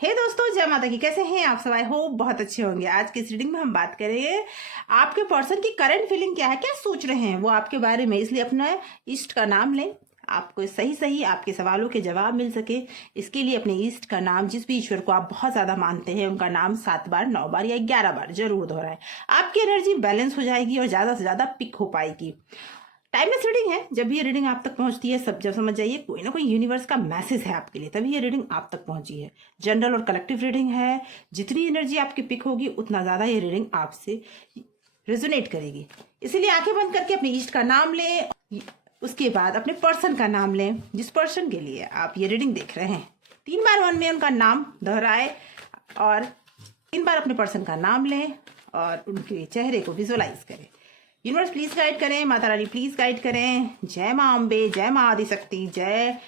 हे दोस्तों, जय माता की। कैसे हैं आप सब? आई होप बहुत अच्छे होंगे। आज की इस रीडिंग में हम बात करेंगे आपके पर्सन की करंट फीलिंग क्या है, क्या सोच रहे हैं वो आपके बारे में। इसलिए अपना इष्ट का नाम लें, आपको सही सही आपके सवालों के जवाब मिल सके। इसके लिए अपने इष्ट का नाम, जिस भी ईश्वर को आप बहुत ज्यादा मानते हैं, उनका नाम 7 बार, 9 बार या 11 बार जरूर दोहराएं। आपकी एनर्जी बैलेंस हो जाएगी और ज्यादा से ज्यादा पिक हो पाएगी। टाइमलेस रीडिंग है। जब ये रीडिंग आप तक पहुंचती है, सब जब समझ जाइए कोई ना कोई यूनिवर्स का मैसेज है आपके लिए, तभी ये रीडिंग आप तक पहुंची है। जनरल और कलेक्टिव रीडिंग है। जितनी एनर्जी आपकी पिक होगी उतना ज्यादा ये रीडिंग आपसे रेजोनेट करेगी। इसीलिए आंखें बंद करके अपने इष्ट का नाम लें, उसके बाद अपने पर्सन का नाम लें जिस पर्सन के लिए आप ये रीडिंग देख रहे हैं। 3 बार मन में उनका नाम दोहराए और 3 बार अपने पर्सन का नाम लें और उनके चेहरे को विजुअलाइज करें। यूनिवर्स प्लीज गाइड करें, माता रानी प्लीज गाइड करें। जय माँ अम्बे, जय माँ आदिशक्ति, जय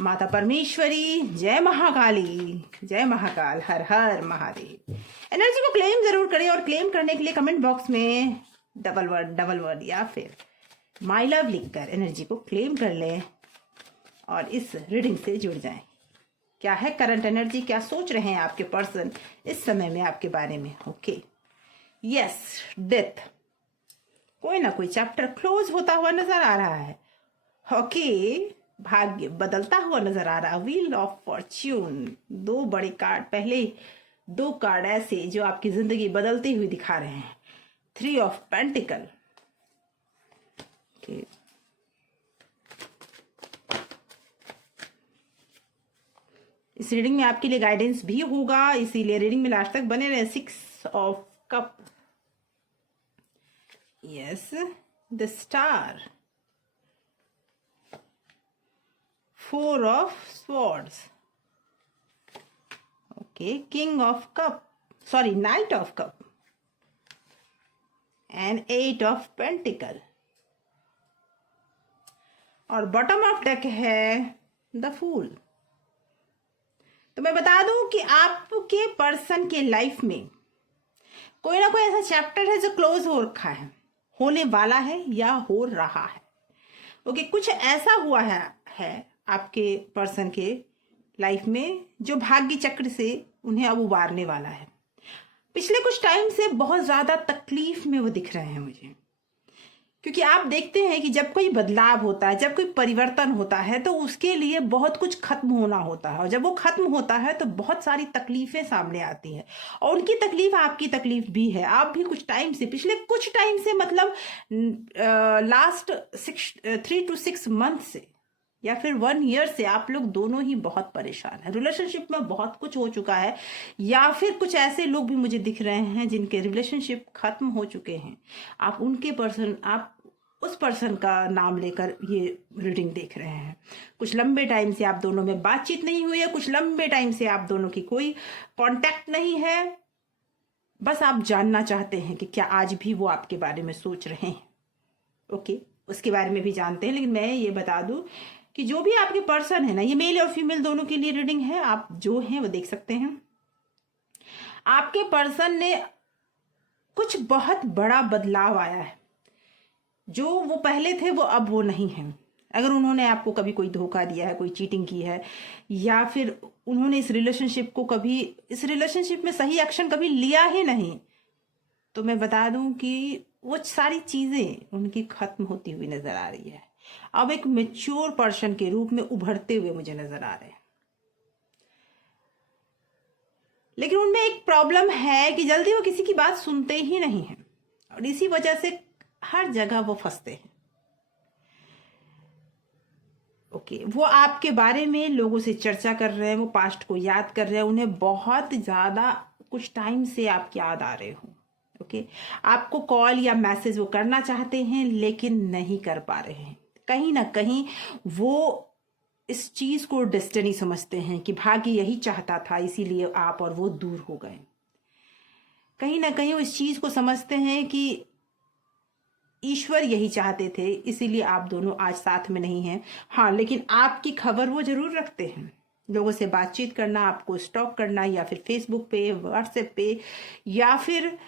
माता परमेश्वरी, जय महाकाली, जय महाकाल, हर हर महादेव। एनर्जी को क्लेम जरूर करें और क्लेम करने के लिए कमेंट बॉक्स में डबल वर्ड या फिर माई लव लिखकर एनर्जी को क्लेम कर लें और इस रीडिंग से जुड़ जाएं। क्या है करंट एनर्जी, क्या सोच रहे हैं आपके पर्सन इस समय में आपके बारे में? Okay, yes, death. कोई ना कोई चैप्टर क्लोज होता हुआ नजर आ रहा है। ओके, भाग्य बदलता हुआ नजर आ रहा है। व्हील ऑफ फॉर्च्यून, 2 बड़े कार्ड, पहले 2 कार्ड ऐसे जो आपकी जिंदगी बदलती हुई दिखा रहे हैं। 3 ऑफ पेंटिकल। ओके, इस रीडिंग में आपके लिए गाइडेंस भी होगा, इसीलिए रीडिंग में लास्ट तक बने रहे। 6 of cup, yes, the star, 4 of swords, okay, king of cup, sorry, knight of cup, and 8 of pentacle, और बॉटम ऑफ डेक है द फूल। तो मैं बता दूं कि आपके पर्सन के लाइफ में कोई ना कोई ऐसा चैप्टर है जो क्लोज हो रखा है, होने वाला है या हो रहा है। ओके, कुछ ऐसा हुआ है आपके पर्सन के लाइफ में जो भाग्य चक्र से उन्हें अब उबारने वाला है। पिछले कुछ टाइम से बहुत ज्यादा तकलीफ में वो दिख रहे हैं मुझे, क्योंकि आप देखते हैं कि जब कोई बदलाव होता है, जब कोई परिवर्तन होता है, तो उसके लिए बहुत कुछ खत्म होना होता है, और जब वो खत्म होता है तो बहुत सारी तकलीफें सामने आती हैं। और उनकी तकलीफ आपकी तकलीफ भी है। आप भी कुछ टाइम से, पिछले कुछ टाइम से, मतलब लास्ट 3 to 6 मंथ से या फिर 1 ईयर से आप लोग दोनों ही बहुत परेशान हैं। रिलेशनशिप में बहुत कुछ हो चुका है, या फिर कुछ ऐसे लोग भी मुझे दिख रहे हैं जिनके रिलेशनशिप खत्म हो चुके हैं। आप उनके पर्सन, आप उस पर्सन का नाम लेकर ये रीडिंग देख रहे हैं। कुछ लंबे टाइम से आप दोनों में बातचीत नहीं हुई है, कुछ लंबे टाइम से आप दोनों की कोई कांटेक्ट नहीं है। बस आप जानना चाहते हैं कि क्या आज भी वो आपके बारे में सोच रहे हैं। ओके, उसके बारे में भी जानते हैं, लेकिन मैं ये बता दूं कि जो भी आपके पर्सन है ना, ये मेल और फीमेल दोनों के लिए रीडिंग है। आप जो हैं वो देख सकते हैं। आपके पर्सन ने कुछ बहुत बड़ा बदलाव आया है। जो वो पहले थे वो अब वो नहीं है। अगर उन्होंने आपको कभी कोई धोखा दिया है, कोई चीटिंग की है, या फिर उन्होंने इस रिलेशनशिप में सही एक्शन कभी लिया ही नहीं, तो मैं बता दूं कि वो सारी चीजें उनकी खत्म होती हुई नजर आ रही है। अब एक मैच्योर पर्सन के रूप में उभरते हुए मुझे नजर आ रहे हैं। लेकिन उनमें एक प्रॉब्लम है कि जल्दी वो किसी की बात सुनते ही नहीं हैं, और इसी वजह से हर जगह वो फंसते हैं। ओके, वो आपके बारे में लोगों से चर्चा कर रहे हैं, वो पास्ट को याद कर रहे हैं, उन्हें बहुत ज्यादा कुछ टाइम से आप याद आ रहे हो। ओके, आपको कॉल या मैसेज वो करना चाहते हैं लेकिन नहीं कर पा रहे हैं। कहीं ना कहीं वो इस चीज को डेस्टिनी समझते हैं कि भाग्य यही चाहता था, इसीलिए आप और वो दूर हो गए। कहीं ना कहीं वो इस चीज को समझते हैं कि ईश्वर यही चाहते थे, इसीलिए आप दोनों आज साथ में नहीं हैं। हाँ, लेकिन आपकी खबर वो जरूर रखते हैं। लोगों से बातचीत करना, आपको स्टॉक करना, या फिर फेसबुक पे, व्हाट्सएप पे, या फिर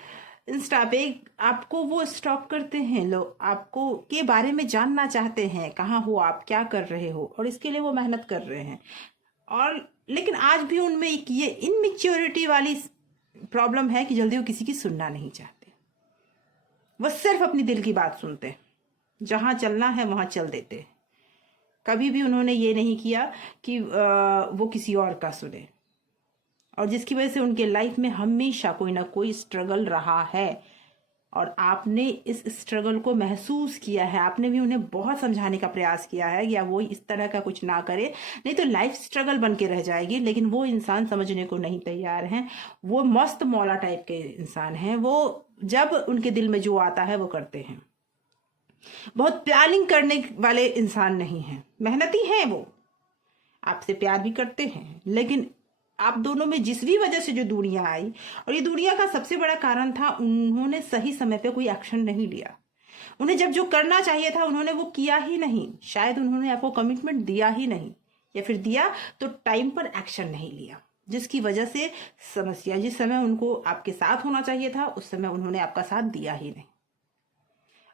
इंस्टा पे आपको वो स्टॉक करते हैं। लोग आपको के बारे में जानना चाहते हैं, कहाँ हो आप, क्या कर रहे हो, और इसके लिए वो मेहनत कर रहे हैं। और लेकिन आज भी उनमें एक ये इनमेच्योरिटी वाली प्रॉब्लम है कि जल्दी वो किसी की सुनना नहीं चाहते। वो सिर्फ अपनी दिल की बात सुनते हैं, जहां चलना है वहां चल देते हैं। कभी भी उन्होंने ये नहीं किया कि वो किसी और का सुने, और जिसकी वजह से उनके लाइफ में हमेशा कोई ना कोई स्ट्रगल रहा है। और आपने इस स्ट्रगल को महसूस किया है, आपने भी उन्हें बहुत समझाने का प्रयास किया है या वो इस तरह का कुछ ना करे, नहीं तो लाइफ स्ट्रगल बन के रह जाएगी। लेकिन वो इंसान समझने को नहीं तैयार हैं। वो मस्त मौला टाइप के इंसान हैं। वो जब उनके दिल में जो आता है वो करते हैं। बहुत प्लानिंग करने वाले इंसान नहीं हैं, मेहनती हैं। वो आपसे प्यार भी करते हैं, लेकिन आप दोनों में जिस भी वजह से जो दूरियां आई, और ये दूरियां का सबसे बड़ा कारण था उन्होंने सही समय पे कोई एक्शन नहीं लिया। उन्हें जब जो करना चाहिए था उन्होंने वो किया ही नहीं। शायद उन्होंने आपको कमिटमेंट दिया ही नहीं, या फिर दिया तो टाइम पर एक्शन नहीं लिया, जिसकी वजह से समस्या, जिस समय उनको आपके साथ होना चाहिए था उस समय उन्होंने आपका साथ दिया ही नहीं।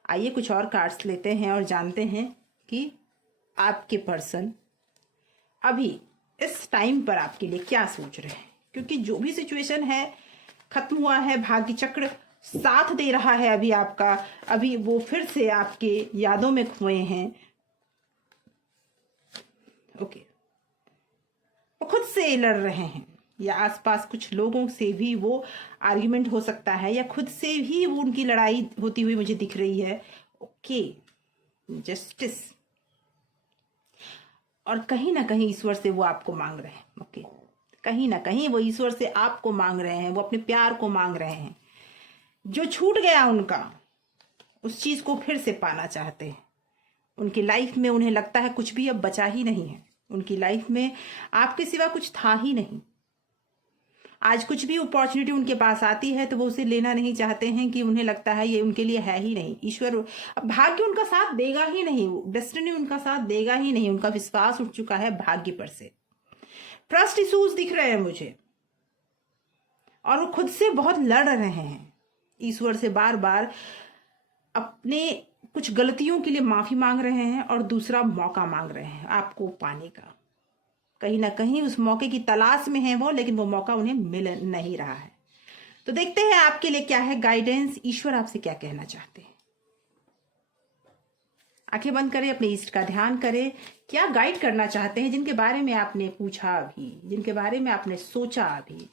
आइए कुछ और कार्ड्स लेते हैं और जानते हैं कि आपके पर्सन अभी इस टाइम पर आपके लिए क्या सोच रहे हैं। क्योंकि जो भी सिचुएशन है खत्म हुआ है, भाग्य चक्र साथ दे रहा है अभी आपका। अभी वो फिर से आपके यादों में खोए हैं। ओके, वो खुद से लड़ रहे हैं, या आसपास कुछ लोगों से भी वो आर्ग्यूमेंट हो सकता है, या खुद से भी वो उनकी लड़ाई होती हुई मुझे दिख रही है। ओके, जस्टिस, और कहीं ना कहीं ईश्वर से वो आपको मांग रहे हैं। ओके, कहीं ना कहीं वो ईश्वर से आपको मांग रहे हैं, वो अपने प्यार को मांग रहे हैं। जो छूट गया उनका, उस चीज को फिर से पाना चाहते हैं। उनकी लाइफ में उन्हें लगता है कुछ भी अब बचा ही नहीं है। उनकी लाइफ में आपके सिवा कुछ था ही नहीं। आज कुछ भी अपॉर्चुनिटी उनके पास आती है तो वो उसे लेना नहीं चाहते हैं, कि उन्हें लगता है ये उनके लिए है ही नहीं। ईश्वर, अब भाग्य उनका साथ देगा ही नहीं, डेस्टिनी उनका साथ देगा ही नहीं। उनका विश्वास उठ चुका है भाग्य पर से। ट्रस्ट इश्यूज दिख रहे हैं मुझे, और वो खुद से बहुत लड़ रहे हैं। ईश्वर से बार बार अपने कुछ गलतियों के लिए माफी मांग रहे हैं, और दूसरा मौका मांग रहे हैं आपको पाने का। कहीं ना कहीं उस मौके की तलाश में है वो, लेकिन वो मौका उन्हें मिल नहीं रहा है। तो देखते हैं आपके लिए क्या है गाइडेंस, ईश्वर आपसे क्या कहना चाहते हैं। आंखें बंद करें, अपने इष्ट का ध्यान करें। क्या गाइड करना चाहते हैं, जिनके बारे में आपने पूछा अभी, जिनके बारे में आपने सोचा अभी,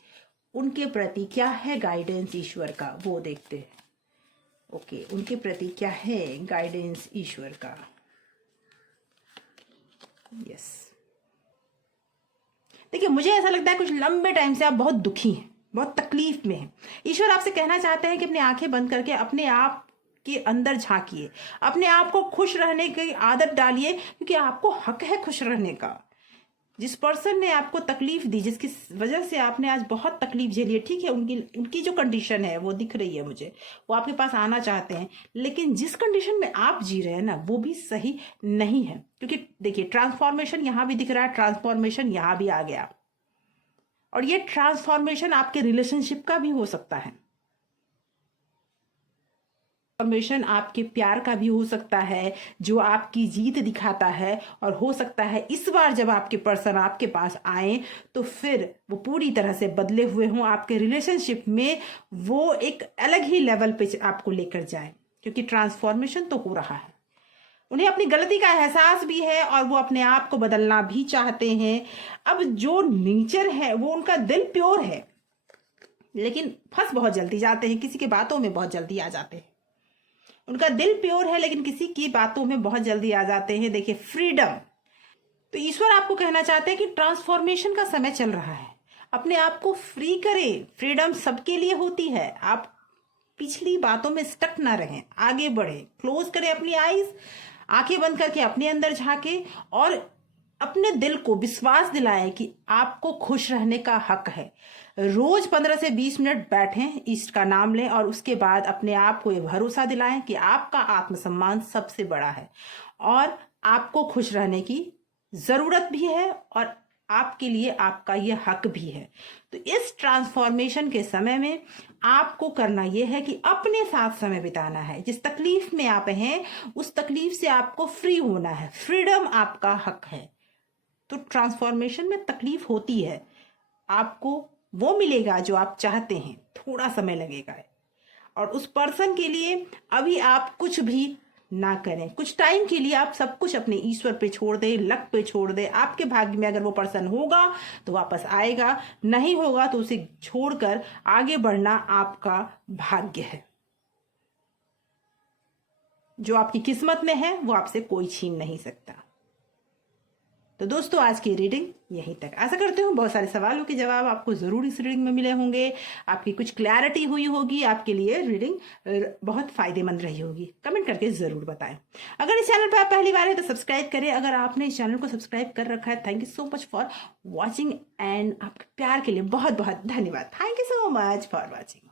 उनके प्रति क्या है गाइडेंस ईश्वर का, वो देखते हैं। ओके, उनके प्रति क्या है गाइडेंस ईश्वर का। यस, देखिए मुझे ऐसा लगता है कुछ लंबे टाइम से आप बहुत दुखी हैं, बहुत तकलीफ में हैं। ईश्वर आपसे कहना चाहते हैं कि अपनी आंखें बंद करके अपने आप के अंदर झांकिए, अपने आप को खुश रहने की आदत डालिए, क्योंकि आपको हक है खुश रहने का। जिस पर्सन ने आपको तकलीफ दी, जिसकी वजह से आपने आज बहुत तकलीफ झेली है, ठीक है, उनकी जो कंडीशन है वो दिख रही है मुझे, वो आपके पास आना चाहते हैं, लेकिन जिस कंडीशन में आप जी रहे हैं ना वो भी सही नहीं है। क्योंकि देखिए ट्रांसफॉर्मेशन यहां भी दिख रहा है, ट्रांसफॉर्मेशन यहां भी आ गया, और ये ट्रांसफॉर्मेशन आपके रिलेशनशिप का भी हो सकता है। ट्रांसफॉर्मेशन आपके प्यार का भी हो सकता है, जो आपकी जीत दिखाता है। और हो सकता है इस बार जब आपके पर्सन आपके पास आए तो फिर वो पूरी तरह से बदले हुए हों, आपके रिलेशनशिप में वो एक अलग ही लेवल पे आपको लेकर जाए। क्योंकि ट्रांसफॉर्मेशन तो हो रहा है, उन्हें अपनी गलती का एहसास भी है, और वो अपने आप को बदलना भी चाहते हैं। अब जो नेचर है वो, उनका दिल प्योर है, लेकिन फंस बहुत जल्दी जाते हैं, किसी के बातों में बहुत जल्दी आ जाते हैं। उनका दिल प्योर है, लेकिन किसी की बातों में बहुत जल्दी आ जाते हैं। देखिए फ्रीडम, तो ईश्वर आपको कहना चाहते हैं कि ट्रांसफॉर्मेशन का समय चल रहा है, अपने आप को फ्री करें। फ्रीडम सबके लिए होती है। आप पिछली बातों में स्टक ना रहें, आगे बढ़े, क्लोज करें अपनी आईज, आंखें बंद करके अपने अंदर झांके, और अपने दिल को विश्वास दिलाएं कि आपको खुश रहने का हक है। रोज 15 से 20 मिनट बैठें, इष्ट का नाम लें, और उसके बाद अपने आप को ये भरोसा दिलाएं कि आपका आत्मसम्मान सबसे बड़ा है, और आपको खुश रहने की जरूरत भी है, और आपके लिए आपका ये हक भी है। तो इस ट्रांसफॉर्मेशन के समय में आपको करना यह है कि अपने साथ समय बिताना है। जिस तकलीफ में आप हैं उस तकलीफ से आपको फ्री होना है। फ्रीडम आपका हक है। तो ट्रांसफॉर्मेशन में तकलीफ होती है, आपको वो मिलेगा जो आप चाहते हैं, थोड़ा समय लगेगा। और उस पर्सन के लिए अभी आप कुछ भी ना करें, कुछ टाइम के लिए आप सब कुछ अपने ईश्वर पे छोड़ दें, लक पे छोड़ दें। आपके भाग्य में अगर वो पर्सन होगा तो वापस आएगा, नहीं होगा तो उसे छोड़कर आगे बढ़ना आपका भाग्य है। जो आपकी किस्मत में है वो आपसे कोई छीन नहीं सकता। तो दोस्तों आज की रीडिंग यहीं तक। आशा करते हूँ बहुत सारे सवालों के जवाब आपको जरूर इस रीडिंग में मिले होंगे, आपकी कुछ क्लैरिटी हुई होगी, आपके लिए रीडिंग बहुत फायदेमंद रही होगी। कमेंट करके जरूर बताएं। अगर इस चैनल पर आप पहली बार है तो सब्सक्राइब करें। अगर आपने इस चैनल को सब्सक्राइब कर रखा है, thank you so much for watching and आपके प्यार के लिए बहुत बहुत धन्यवाद। Thank you so much for watching.